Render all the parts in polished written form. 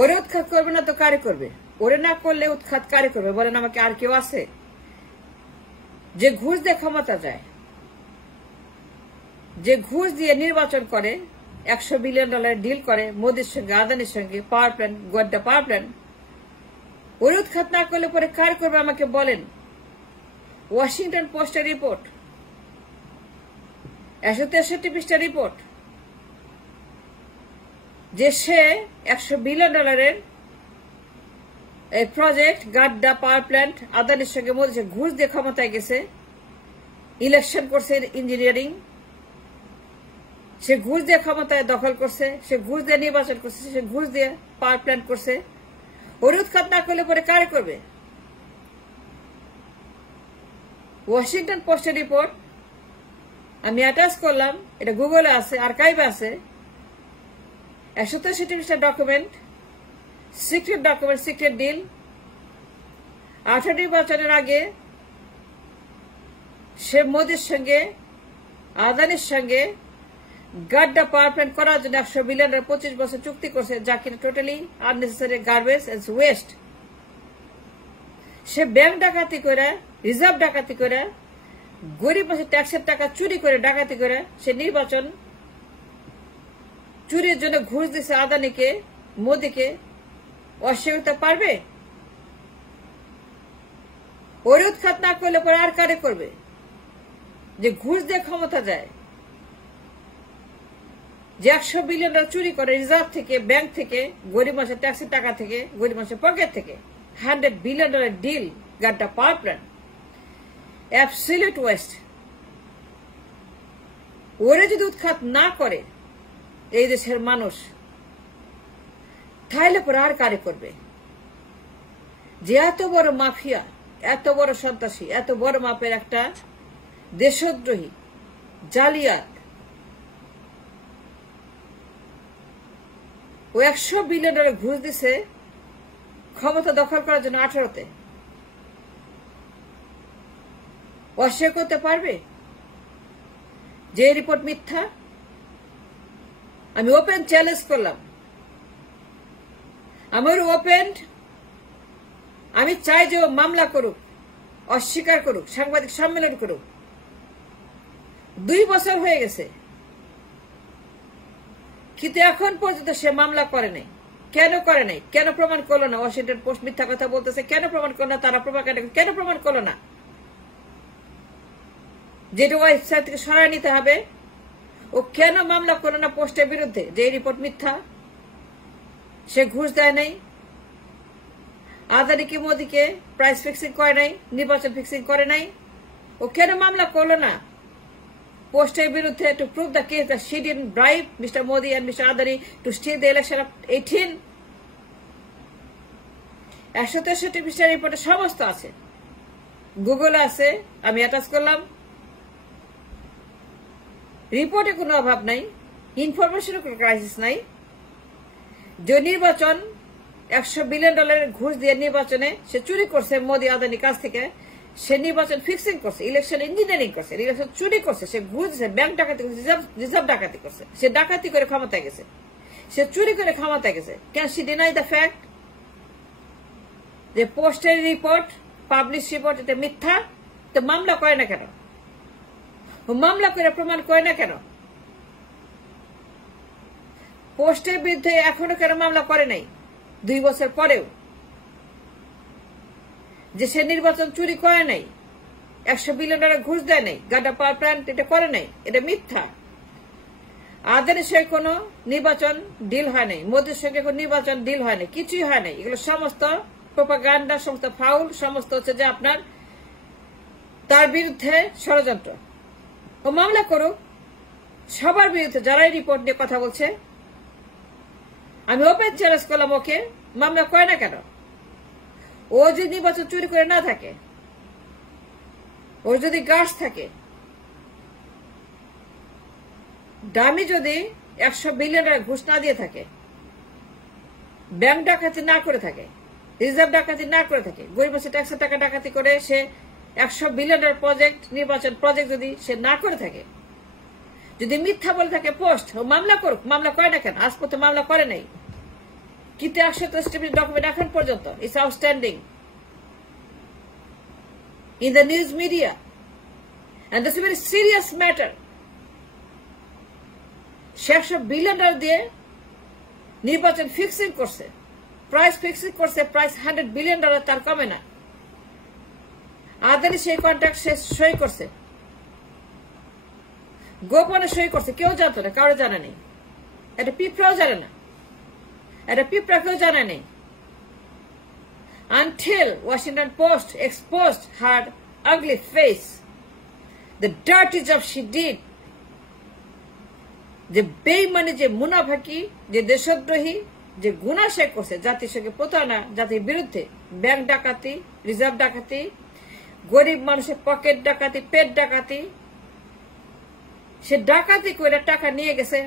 ওরে উৎখাত করবে না তো কারে করবে? ওরে না করলে উৎখাত কারে করবে বলেন আমাকে? আর কেউ আছে যে ঘুষ দিয়ে ক্ষমতা যায়, যে ঘুষ দিয়ে নির্বাচন করে, $100 বিলিয়ন ডিল করে মোদির সঙ্গে, আদানির সঙ্গে, পাওয়ার প্ল্যান্ট, গোয়াড্ডা পাওয়ার প্ল্যান্ট? ওরে উৎখাত না করলে পরে কার করবে আমাকে বলেন? ওয়াশিংটন পোস্টের রিপোর্ট, 163 পৃষ্ঠার রিপোর্ট, যে সে $100 বিলিয়ন এই প্রজেক্ট গাড্ডা পাওয়ার প্ল্যান্ট আদানির সঙ্গে মোদি ঘুষ দিয়ে ক্ষমতায় গেছে, ইলেকশন করছে, ইঞ্জিনিয়ারিং, সে ঘুষ দিয়ে ক্ষমতায় দখল করছে, সে ঘুষ দিয়ে নির্বাচন করছে, সে ঘুষ দিয়ে পাওয়ার প্ল্যান্ট করছে। ওরে উৎখাত না করলে পরে কারে করবে? ওয়াশিংটন পোস্টের রিপোর্ট আমি অ্যাটাচ করলাম, এটা গুগলে আছে, আর্কাইভে আছে, 163 document, secret document, secret deal. 18 নির্বাচনের আগে সে মোদির সঙ্গে, আদানির সঙ্গে গাড্ডা পাওয়ার প্ল্যান্ট করার জন্য $100 বিলিয়ন 25 বছর চুক্তি করছে, যা কিনা totally unnecessary garbage and waste. সে ব্যাংক ডাকাতি করে, রিজার্ভ ডাকাতি করে, গরিব মানুষের ট্যাক্সের টাকা চুরি করে, ডাকাতি করে সে নির্বাচন চুরির জন্য ঘুষ দিছে আদানিকে, মোদিকে। অস্বীকার করতে পারবে? ওর উৎখাত না করলে পরে আর কারে করবে? যে ঘুষ দিয়ে ক্ষমতা যায়, যে $100 বিলিয়ন চুরি করে রিজার্ভ থেকে, ব্যাংক থেকে, গরিব মানুষের ট্যাক্সের টাকা থেকে, গরিব মানুষের পকেট থেকে। $100 billion deal Godda power plant, absolute waste. ওরে যদি উৎখাত না করে এই দেশের মানুষ, তাহলে পরে আর কারে করবে? যে এত বড় মাফিয়া, এত বড় সন্ত্রাসী, এত বড় মাপের একটা দেশদ্রোহী জালিয়াত, ও $100 বিলিয়ন ঘুষ দিছে ক্ষমতা দখল করার জন্য 18তে। অস্বীকার করতে পারবে যে রিপোর্ট মিথ্যা? আমি ওপেন চ্যালেঞ্জ করলাম, আমার ওপেন, আমি চাই যে ও মামলা করুক, অস্বীকার করুক, সাংবাদিক সম্মেলন করুক। 2 বছর হয়ে গেছে, কিন্তু এখন পর্যন্ত সে মামলা করে নাই। কেন করে নাই? কেন প্রমাণ করলো না? ওয়াশিংটন পোস্ট মিথ্যা কথা বলতেছে, কেন প্রমাণ করলো না? তারা প্রভাকাণ্ডা কেন প্রমাণ করলো না? যেটা ওয়েবসাইট থেকে সরাই নিতে হবে। ও কেন মামলা করলো না পোস্টের বিরুদ্ধে যে এই রিপোর্ট মিথ্যা, সে ঘুষ দেয় নাই, আদানিকে মোদিকে প্রাইস ফিক্সিং করে নাই, নির্বাচন ফিক্সিং করে নাই? ও কেন মামলা করলো না পোস্টের বিরুদ্ধে to prove the case that she didn't bribe mister Modi and mister Adani to steal the election of 18? 163 পৃষ্ঠার রিপোর্টে সমস্ত আছে, গুগলে আছে, আমি অ্যাটাচ করলাম। রিপোর্টে কোনো অভাব নাই, ইনফরমেশনের কোনো ক্রাইসিস নাই। যে নির্বাচন $100 বিলিয়ন ঘুষ দিয়ে নির্বাচনে সে চুরি করছে মোদি আদানির কাছ থেকে, সে নির্বাচন ফিক্সিং করছে, ইলেকশন ইঞ্জিনিয়ারিং করছে, ইলেকশন চুরি করছে, সে ঘুষ দিচ্ছে, ব্যাংক ডাকাতি করছে, রিজার্ভ ডাকাতি করছে, সে ডাকাতি করে ক্ষমতায় গেছে, সে চুরি করে ক্ষমতায় গেছে। Can she deny the fact যে পোস্টের রিপোর্ট, পাবলিশ রিপোর্ট এটা মিথ্যা? তো মামলা করে না কেন? মামলা করে প্রমাণ করে না কেন? পোস্টের বিরুদ্ধে এখনো কেন মামলা করে নাই 2 বছর পরেও? যে সে নির্বাচন চুরি করে নাই, $100 বিলিয়ন ঘুষ দেয় নাই, গাড্ডা পাওয়ার প্ল্যান্ট এটা করে নাই, এটা মিথ্যা। আদানির সঙ্গে কোনো নির্বাচন ডিল হয় নাই, মোদির সঙ্গে কোনো নির্বাচন ডিল হয় নাই, কিছুই হয় নাই। এগুলো সমস্ত প্রোপাগান্ডা, সমস্ত ফাউল, সমস্ত হচ্ছে যে আপনার তার বিরুদ্ধে ষড়যন্ত্র। ও মামলা করুক সবার বিরুদ্ধে যারা এই রিপোর্ট নিয়ে কথা বলছে। আমি ওপেন চ্যালেঞ্জ করলাম, ওকে মামলা করে না কেন? ও যদি নির্বাচন চুরি করে না থাকে, ওর যদি গাছ থাকে, দামি যদি $100 বিলিয়ন ঘুষ না দিয়ে থাকে, ব্যাংক ডাকাতি না করে থাকে, রিজার্ভ ডাকাতি না করে থাকে, গরিব মানুষের ট্যাক্সের টাকা ডাকাতি করে সে $100 বিলিয়ন প্রজেক্ট, নির্বাচন প্রজেক্ট যদি সে না করে থাকে, যদি মিথ্যা বলে থাকে পোস্ট, ও মামলা করুক। মামলা করে না কেন? আজ পর্যন্ত মামলা করে নাই। কিন্তু 163 পেজ ডকুমেন্ট এখন পর্যন্ত it's outstanding in the news media, and that's a very serious matter. $100 billion দিয়ে নির্বাচন ফিক্সিং করছে, প্রাইস ফিক্সিং করছে, প্রাইস $100 billion তার কমে না। আদানি সেই কন্ট্রাক্ট সই করছে, গোপনে সই করছে, কেউ জানতো না, কারো জানা নেই, এটা পিঁপড়াও জানে না, এটা পিঁপড়া কেউ জানা নেই। Until Washington Post exposed her ugly face, the dirty job she did, যে বেইমানি, যে মুনাফাকি, যে দেশদ্রোহী, যে গুনাহ সে করছে, জাতির সঙ্গে প্রতারণা, জাতির বিরুদ্ধে ব্যাংক ডাকাতি, রিজার্ভ ডাকাতি, গরিব মানুষের পকেট ডাকাতি, পেট ডাকাতি, সে ডাকাতি করে টাকা নিয়ে গেছে,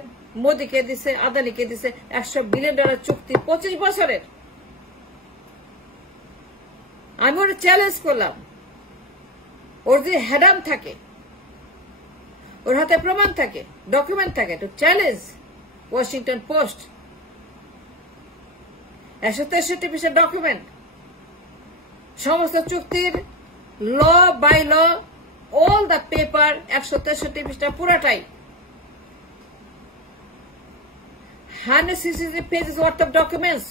মোদিকে দিছে, আদানিকে দিছে, $100 billion চুক্তি 25 বছরের। আমি ওরা চ্যালেঞ্জ করলাম, ওর যদি হ্যাডাম থাকে, ওর হাতে প্রমাণ থাকে, ডকুমেন্ট থাকে, তো চ্যালেঞ্জ ওয়াশিংটন পোস্ট। 163 পেজের ডকুমেন্ট, সমস্ত চুক্তির law by law, all the paper, 163 পেজটা পুরাটাই, 163 pages worth of documents,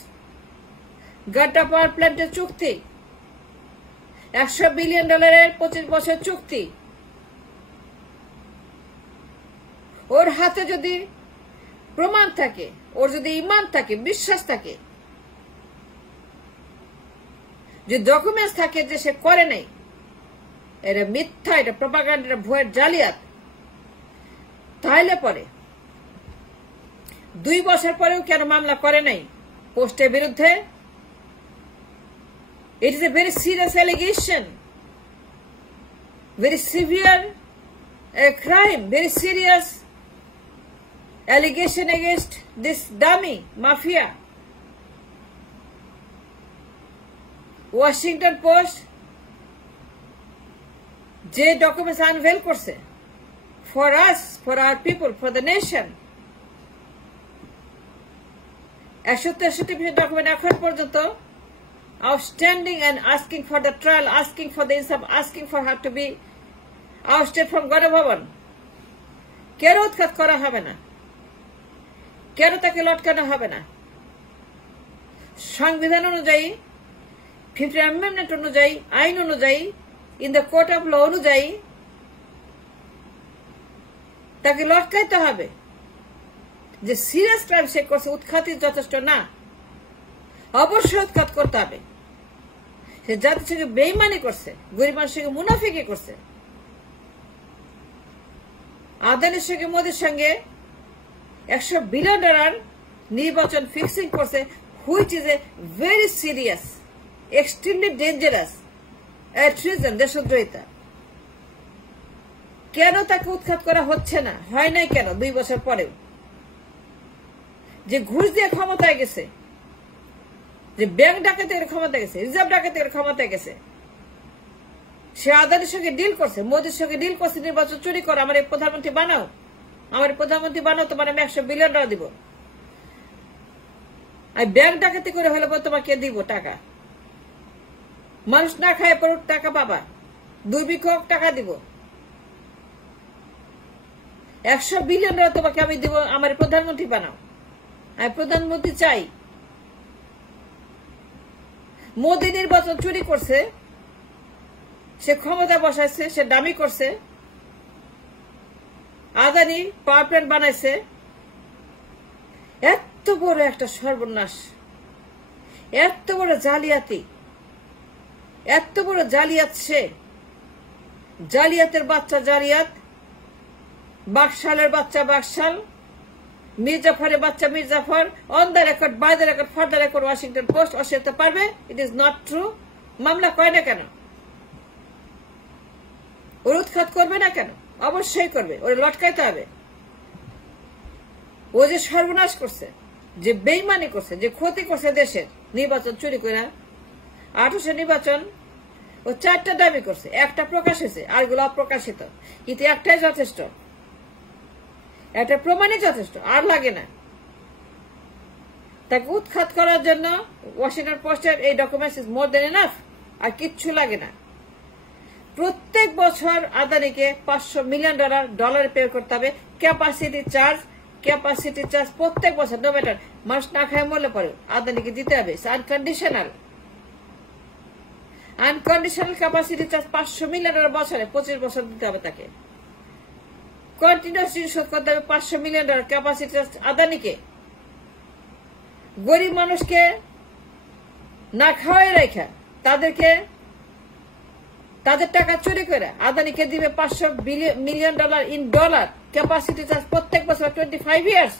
Godda power প্ল্যান্টের চুক্তি, $100 billion 25 বছর চুক্তি। ওর হাতে যদি প্রমাণ থাকে, ওর যদি ইমান থাকে, বিশ্বাস থাকে, যে ডকুমেন্টস থাকে যে সে করে নাই, এটা মিথ্যা, এটা প্রপাগান্ডা, এটা ভুয়ো জালিয়াত, তাহলে পরে 2 বছর পরেও কেন মামলা করে নাই পোস্টের বিরুদ্ধে? It is a very serious allegation, very severe crime, very serious allegation against this dummy mafia. Washington Post যে ডকুমেন্টস আনভেল করছে, for us, for our people, for the nation, 163 পেজের ডকুমেন্ট এখন পর্যন্ত outstanding and asking for the trial, asking for the insaf, asking for her to be ousted from Ganabhavan. কেন উৎখাত করা হবে না? কেন তাকে লটকানো হবে না? সংবিধান অনুযায়ী, 50th Amendment অনুযায়ী, আইন অনুযায়ী, in the court of law অনুযায়ী তাকে লটকাইতে হবে। যে সিরিয়াস ক্রাইম সে করছে, উৎখাতই যথেষ্ট না, অবশ্যই উৎখাত করতে হবে। সে জাতির সঙ্গে বেইমানি করছে, গরিব মানুষের সঙ্গে মুনাফিকি করছে, আদানির সঙ্গে মোদির সঙ্গে $100 billion নির্বাচন ফিক্সিং করছে, which is a very serious, extremely dangerous treason, দেশদ্রোহিতা। কেন তাকে উৎখাত করা হচ্ছে না, হয় নাই কেন 2 বছর পরেও? যে ঘুষ দিয়ে ক্ষমতায় গেছে, যে ব্যাংক ডাকাতের ক্ষমতা গেছে, রিজার্ভ ডাকাতের ক্ষমতা গেছে, সে আদানির সঙ্গে ডিল করছে, মোদির সঙ্গে ডিল করছে, নির্বাচন চুরি করো, আমার প্রধানমন্ত্রী বানাও, আমার প্রধানমন্ত্রী বানাও, তোমার আমি $100 billion দিব, আমি ব্যাংক ডাকাতি করে হলে তোমাকে দিব টাকা, মানুষ না খায় পর টাকা পাবা, দুর্ভিক্ষ টাকা দিব, $100 billion তোমাকে আমি দিব, আমার প্রধানমন্ত্রী বানাও, আমি প্রধানমন্ত্রী চাই। মোদি নির্বাচন চুরি করছে, সে ক্ষমতা বসাইছে, সে দামি করছে, আদানি পাওয়ার প্ল্যান্ট বানাইছে, এত বড় একটা সর্বনাশ, এত বড় জালিয়াতি, এত বড় জালিয়াত, সে জালিয়াতের বাচ্চা জালিয়াত, বাকশালের বাচ্চা বাকশাল, মির্জাফরের বাচ্চা Mir Jafar, on the record, by the record, for the record, Washington Post অস্বীকার পারবে, ইট ইজ নট ট্রু। মামলা করে না কেন? ওর উৎখাত করবে না কেন? অবশ্যই করবে, ওরে লটকাইতে হবে। ও যে সর্বনাশ করছে, যে বেইমানি করছে, যে ক্ষতি করছে দেশের, নির্বাচন চুরি করে, 1800 নির্বাচন, ও 4টা দাবি করছে, একটা প্রকাশ হয়েছে, আরগুলো অপ্রকাশিত, কিন্তু একটাই যথেষ্ট, একটা প্রমাণই যথেষ্ট, আর লাগে না। তাকে উৎখাত করার জন্য ওয়াশিংটন পোস্টের এই documents is more than enough, আর কিচ্ছু লাগে না। প্রত্যেক বছর আদানিকে $500 মিলিয়ন পে করতে হবে ক্যাপাসিটি চার্জ প্রত্যেক বছর, নো ম্যাটার মানুষ না খায় মরলে পরে আদানিকে দিতে হবে। আনকন্ডিশনাল ক্যাপাসিটি চার্জ $500 মিলিয়ন বছরে 25 বছর দিতে হবে তাকে। কন্টিনিউয়াসলি শোধ করতে হবে $500 মিলিয়ন ক্যাপাসিটি চার্জ আদানিকে। গরিব মানুষকে না খাওয়াই রেখা তাদের টাকা চুরি করে আদানিকে দিবে $500 million in dollar capacity charge প্রত্যেক বছর 25 ইয়ার্স।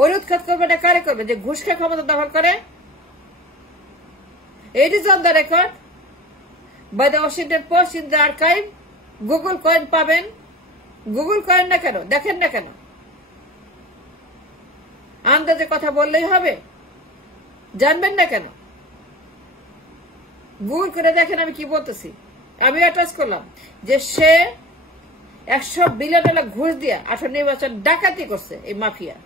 ওর উৎখাত করবে না কারে করবে? যে ঘুষকে ক্ষমতা দখল করে। It is on the record by the Washington Post in the archive. Google coin পাবেন। গুগল করেন না কেন? দেখেন না কেন? আন্দাজে কথা বললেই হবে? জানবেন না কেন? গুগল করে দেখেন আমি কি বলতেছি। আমি অ্যাটাচ করলাম যে সে $100 বিলিয়ন ঘুষ দিয়া 18 নির্বাচন ডাকাতি করছে এই মাফিয়া।